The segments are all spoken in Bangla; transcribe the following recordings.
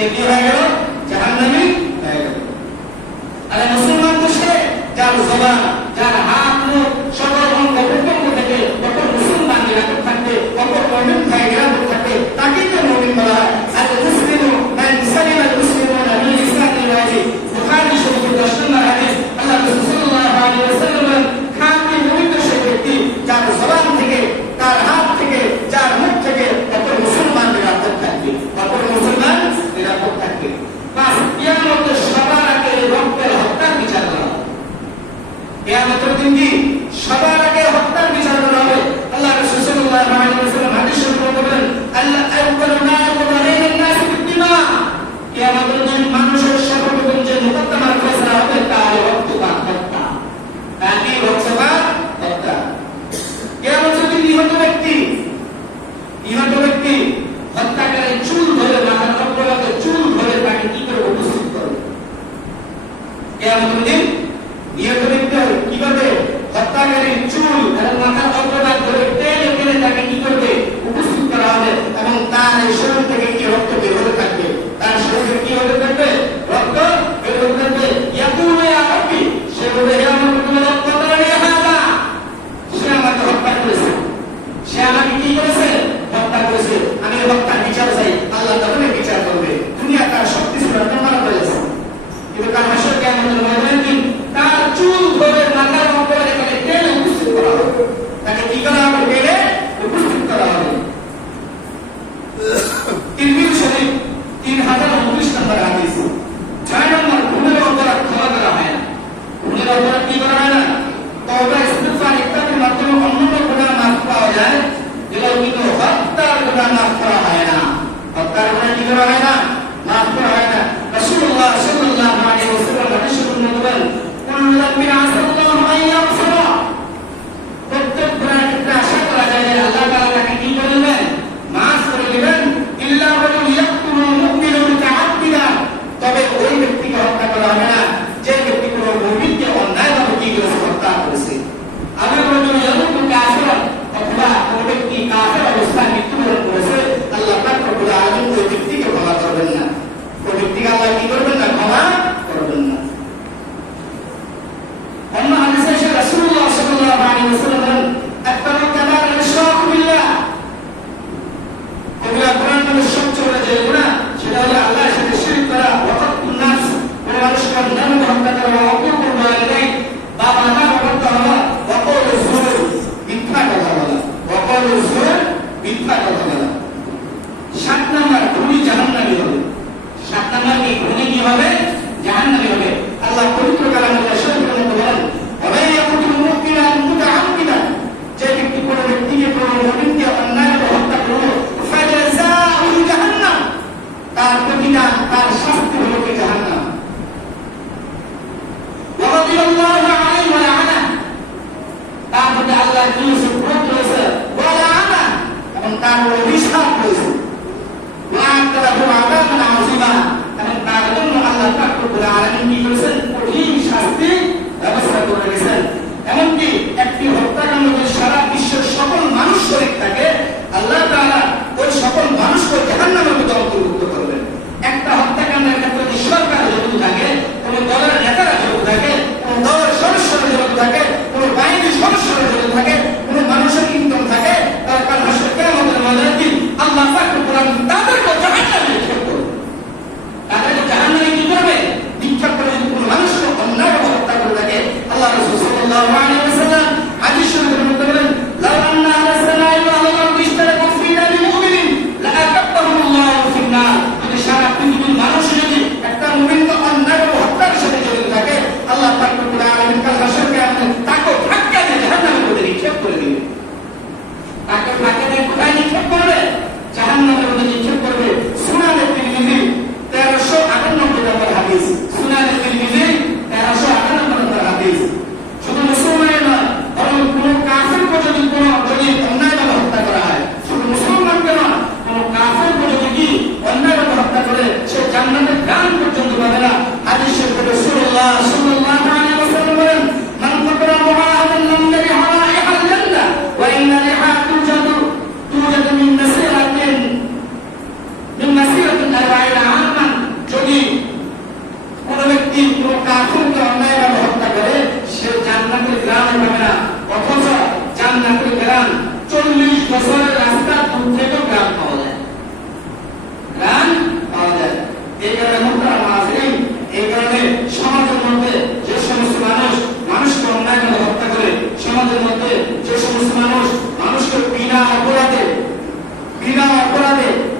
সে কি হয়ে গেল? জাহান্নামী হয়ে গেল। আরে মুসলমান তো সে যার জবান, যার হাত, মুখ, সকল অঙ্গ প্রত্যঙ্গ থেকে অপর মুসলমান নিরাপদ থাকবে, অপর মুমিন ভাই নিরাপদ থাকবে, তাকেই তো মুমিন বলা হয়। আর মুসলিমু মান সালিমা আল মুসলিমুনা মিন লিসানিহি ওয়া ইয়াদিহি, বুখারী শরীফের 10 নম্বর হাদিস। আল্লাহ রাসূল সাল্লাল্লাহু আলাইহি ওয়াসাল্লাম খাঁটি মুমিন সে ব্যক্তি যার জবান থেকে, তার হাত থেকে, যার মুখ থেকে অপর মুসলমান নিরাপদ থাকবে, অপর মুসলমান নিরাপদ থাকবে। বাস কিয়ামতের সবার আগে রক্তের হত্যার বিচার করা হবে। কিয়ামতের দিন কি সবার আগে হত্যার বিচার করা হবে। আল্লাহ রাসূল সাল্লাল্লাহু আলাইহি ওয়াসাল্লাম হাদিস শরীফে বলেন, আল্লাহ আউয়ালু মা ইয়াকুমু আলাইহিন নাস বিদ্দিমা, কিয়ামতের দিন মানুষের সর্বপ্রথম যে মুকদ্দমার ফয়সালা হবে তা হলো রক্তপাত, হত্যা। তাকে রক্তপাত, হত্যা। কিয়ামতের দিন নিহত ব্যক্তি হত্যাকারী চুল ধরে, মাথার অগ্রভাগে চুল ধরে তাকে কি করে উপস্থিত করবে? কিয়ামতের দিন নিহত ব্যক্তি কিভাবে হত্যাকারী চুল এবং মাথার অগ্রভাগ ধরে টেনে টেনে তাকে কি করবে? উপস্থিত করা হবে। এবং তার এই শরীর থেকে কি রক্ত বের হতে থাকবে, তার শরীরে কি হতে থাকবে? রক্ত বের হতে থাকবে। ইয়াকুলু ইয়া রাব্বি, সে বলে হে আমার প্রতিপালক, কতরানি হাযা, সে আমাকে হত্যা করেছে, সে আমাকে কি করেছে? হত্যা করেছে। আমি হত্যার বিচার চাই, আল্লাহ তখন বিচার করবে। দুনিয়া তার সবকিছু মারা হয়েছে, কিন্তু তার হাসর কিয়ামতের ময়দানে দিন তার চুল ধরে মাথার উপরে তাকে টেনে উপস্থিত করা হবে। তাকে কি করা হবে? টেনে উপস্থিত করা হবে। তিরমিজি শরীফ 3019 নম্বর হাদিস। 6 নম্বর, গুনাহের অপরাধ ক্ষমা করা হয় না। গুনাহের অপরাধ কি করা হয় না? তওবা ইস্তিগফার ইত্যাদির মাধ্যমে অন্যান্য গুনাহ মাফ পাওয়া যায়, যেগুলো কিন্তু হত্যার গুনাহ মাফ করা হয় না। হত্যার গুনাহ কি করা হয় না? মাফ করা হয় না। রাসূলুল্লাহ সাল্লাল্লাহু আলাইহি ওয়াসাল্লাম হাদিস শরীফে বলেন, কুল্লু যামবিন আসাল্লাহু আন ইয়াগফিরা, প্রত্যেক গুনাহের ক্ষেত্রে আশা করা যায় যে আল্লাহ তাআলা তাকে কি করবেন? মাফ করে দিবেন। ইল্লা ওয়া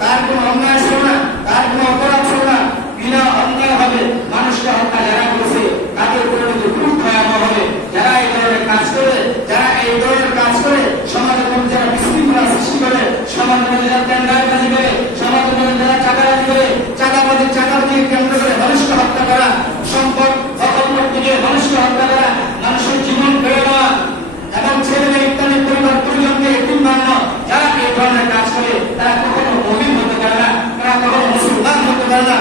তার কোনো অন্যায় ছিল না, তার কোনো অপরাধ ছিল না, বিনা অন্যায় হবে মানুষকে হত্যা যারা করেছে তাদের পরিণতি খুব ভয়াবহ হবে। যারা এই ধরনের কাজ করে, যারা এই ধরনের কাজ করে সমাজের মধ্যে যারা বিশৃঙ্খলা সৃষ্টি করে, সমাজের মধ্যে যারা টেন্ডারবাজি করে, সমাজের মধ্যে যারা চাঁদাবাজি করে, চাঁদাবাজিকে কেন্দ্র করে মানুষকে হত্যা করা, সম্পদ দখল করতে গিয়ে মানুষকে হত্যা করা, মানুষের জীবন বেড়ে দেওয়া এবং ছেলে মেয়ে ইত্যাদি পরিবার পরিজনকে এতিম বানানো, যারা এই ধরনের কাজ করে তারা কখনো মুমিন হতে পারে না, তারা কখনো মুসলমান হতে পারে না।